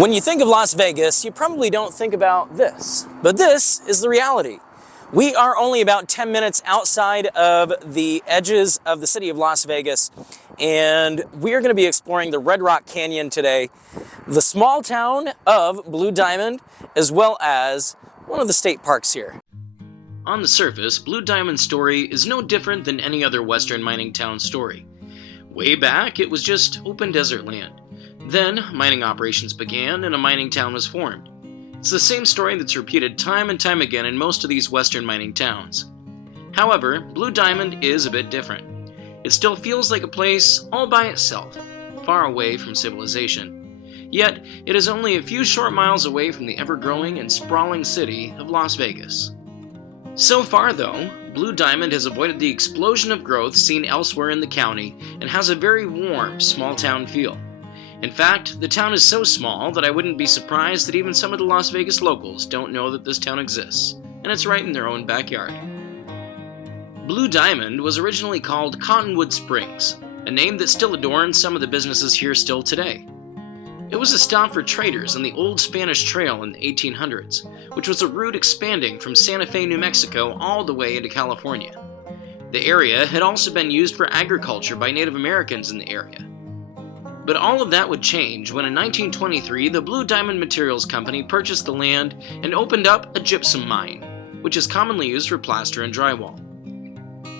When you think of Las Vegas, you probably don't think about this, but this is the reality. We are only about 10 minutes outside of the edges of the city of Las Vegas, and we are going to be exploring the Red Rock Canyon today, the small town of Blue Diamond, as well as one of the state parks here. On the surface, Blue Diamond's story is no different than any other western mining town story. Way back, it was just open desert land. Then, mining operations began and a mining town was formed. It's the same story that's repeated time and time again in most of these western mining towns. However, Blue Diamond is a bit different. It still feels like a place all by itself, far away from civilization. Yet, it is only a few short miles away from the ever-growing and sprawling city of Las Vegas. So far, though, Blue Diamond has avoided the explosion of growth seen elsewhere in the county and has a very warm, small-town feel. In fact, the town is so small that I wouldn't be surprised that even some of the Las Vegas locals don't know that this town exists, and it's right in their own backyard. Blue Diamond was originally called Cottonwood Springs, a name that still adorns some of the businesses here still today. It was a stop for traders on the Old Spanish Trail in the 1800s, which was a route expanding from Santa Fe, New Mexico all the way into California. The area had also been used for agriculture by Native Americans in the area. But all of that would change when in 1923 the Blue Diamond Materials Company purchased the land and opened up a gypsum mine, which is commonly used for plaster and drywall.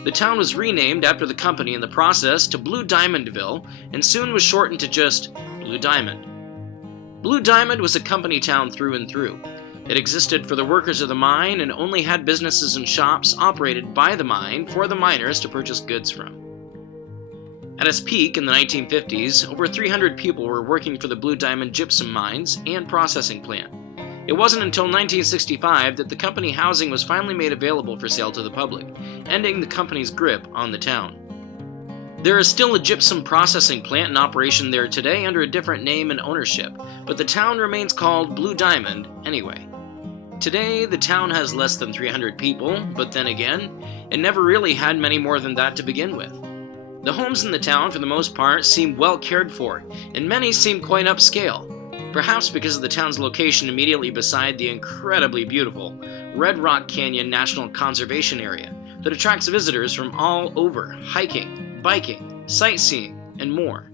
The town was renamed after the company in the process to Blue Diamondville and soon was shortened to just Blue Diamond. Blue Diamond was a company town through and through. It existed for the workers of the mine and only had businesses and shops operated by the mine for the miners to purchase goods from. At its peak in the 1950s, over 300 people were working for the Blue Diamond gypsum mines and processing plant. It wasn't until 1965 that the company housing was finally made available for sale to the public, ending the company's grip on the town. There is still a gypsum processing plant in operation there today under a different name and ownership, but the town remains called Blue Diamond anyway. Today, the town has less than 300 people, but then again, it never really had many more than that to begin with. The homes in the town, for the most part, seem well cared for, and many seem quite upscale, perhaps because of the town's location immediately beside the incredibly beautiful Red Rock Canyon National Conservation Area that attracts visitors from all over, hiking, biking, sightseeing, and more.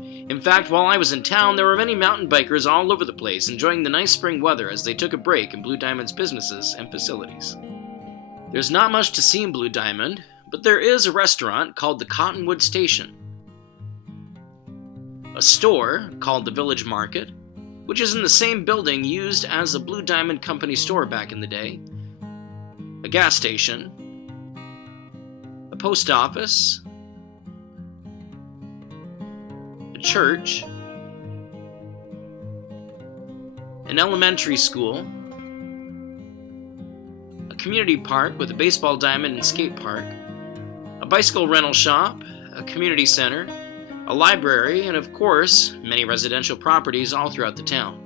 In fact, while I was in town, there were many mountain bikers all over the place enjoying the nice spring weather as they took a break in Blue Diamond's businesses and facilities. There's not much to see in Blue Diamond, but there is a restaurant called the Cottonwood Station, a store called the Village Market, which is in the same building used as the Blue Diamond Company store back in the day, a gas station, a post office, a church, an elementary school, a community park with a baseball diamond and skate park, a bicycle rental shop, a community center, a library, and of course, many residential properties all throughout the town.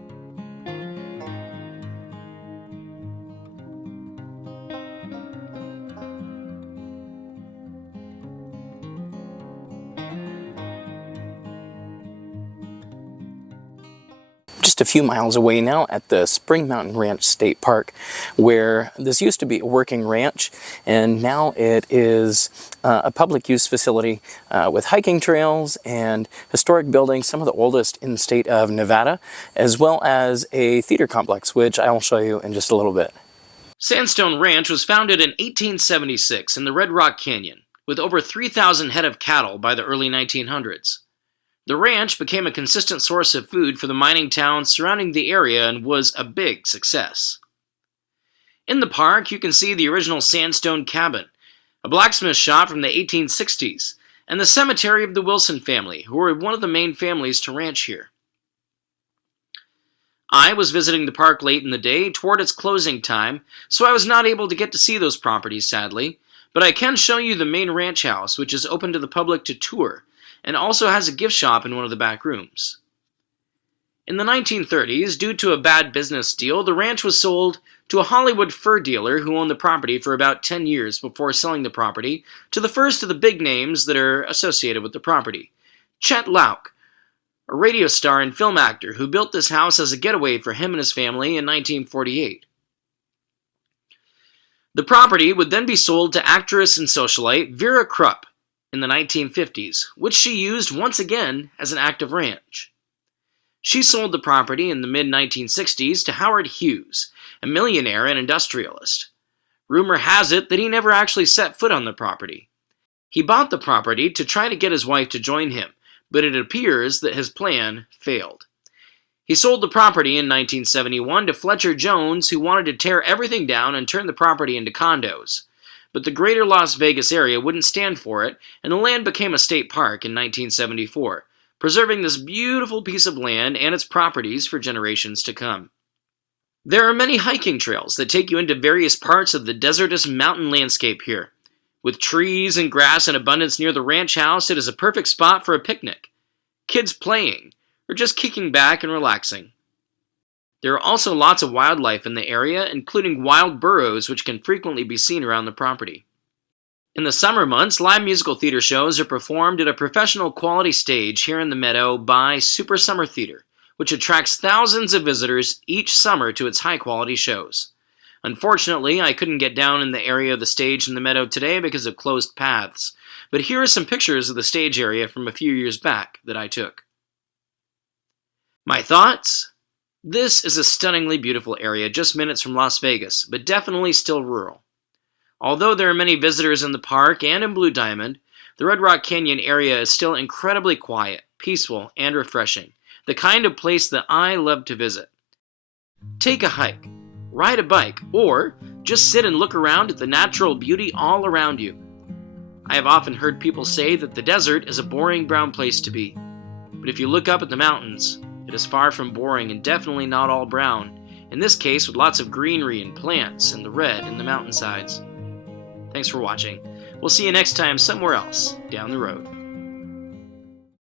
Just a few miles away now at the Spring Mountain Ranch State Park, where this used to be a working ranch and now it is a public use facility with hiking trails and historic buildings, some of the oldest in the state of Nevada, as well as a theater complex, which I will show you in just a little bit. Sandstone Ranch was founded in 1876 in the Red Rock Canyon, with over 3,000 head of cattle by the early 1900s. The ranch became a consistent source of food for the mining towns surrounding the area and was a big success. In the park, you can see the original sandstone cabin, a blacksmith shop from the 1860s, and the cemetery of the Wilson family, who were one of the main families to ranch here. I was visiting the park late in the day toward its closing time, so I was not able to get to see those properties, sadly, but I can show you the main ranch house, which is open to the public to tour, and also has a gift shop in one of the back rooms. In the 1930s, due to a bad business deal, the ranch was sold to a Hollywood fur dealer who owned the property for about 10 years before selling the property to the first of the big names that are associated with the property, Chet Lauk, a radio star and film actor who built this house as a getaway for him and his family in 1948. The property would then be sold to actress and socialite Vera Krupp in the 1950s, which she used once again as an active ranch. She sold the property in the mid-1960s to Howard Hughes, a millionaire and industrialist. Rumor has it that he never actually set foot on the property. He bought the property to try to get his wife to join him, but it appears that his plan failed. He sold the property in 1971 to Fletcher Jones, who wanted to tear everything down and turn the property into condos. But the greater Las Vegas area wouldn't stand for it, and the land became a state park in 1974, preserving this beautiful piece of land and its properties for generations to come. There are many hiking trails that take you into various parts of the desertous mountain landscape here. With trees and grass in abundance near the ranch house, it is a perfect spot for a picnic, kids playing, or just kicking back and relaxing. There are also lots of wildlife in the area, including wild burros which can frequently be seen around the property. In the summer months, live musical theater shows are performed at a professional quality stage here in the meadow by Super Summer Theater, which attracts thousands of visitors each summer to its high-quality shows. Unfortunately, I couldn't get down in the area of the stage in the meadow today because of closed paths, but here are some pictures of the stage area from a few years back that I took. My thoughts? This is a stunningly beautiful area just minutes from Las Vegas, but definitely still rural. Although there are many visitors in the park and in Blue Diamond, the Red Rock Canyon area is still incredibly quiet, peaceful, and refreshing, the kind of place that I love to visit. Take a hike, ride a bike, or just sit and look around at the natural beauty all around you. I have often heard people say that the desert is a boring brown place to be, but if you look up at the mountains, it is far from boring and definitely not all brown, in this case with lots of greenery and plants and the red in the mountainsides. Thanks for watching. We'll see you next time somewhere else down the road.